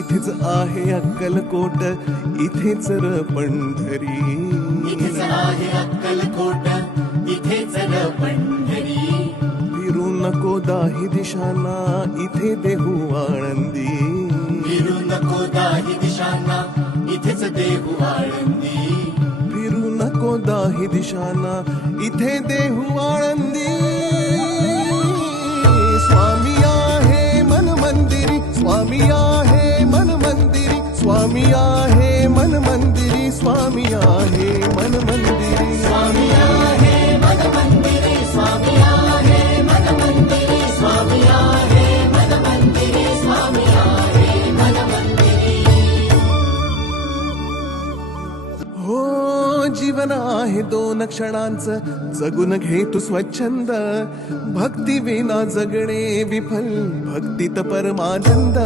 इथेच आहे अक्कलकोट, इथेच र पंढरी. इथेच आहे अक्कलकोट, इथेच र पंढरी. फिरू नको दाही दिशांना, इथे देहू आळंदी. फिरू नको दाही दिशांना, इथेच देहू आळंदी. फिरू नको दाही दिशांना, इथे देहू आळंदी. स्वामी आहे मन मंदिरी, स्वामी आहे मन मंदिरी, स्वामी आहे मन मंदिरी, स्वामी आहे मन मंदिरी. स्वामी आहे मन मंदिरी, स्वामी आहे मन मंदिरी, स्वामी आहे मन मंदिरी, स्वामी आहे मन मंदिरी. हो जीवन आहे 2 क्षणांचं, जगून घे तू स्वच्छंद. भक्ती विना जगणे विफल, भक्तीत परमानंद.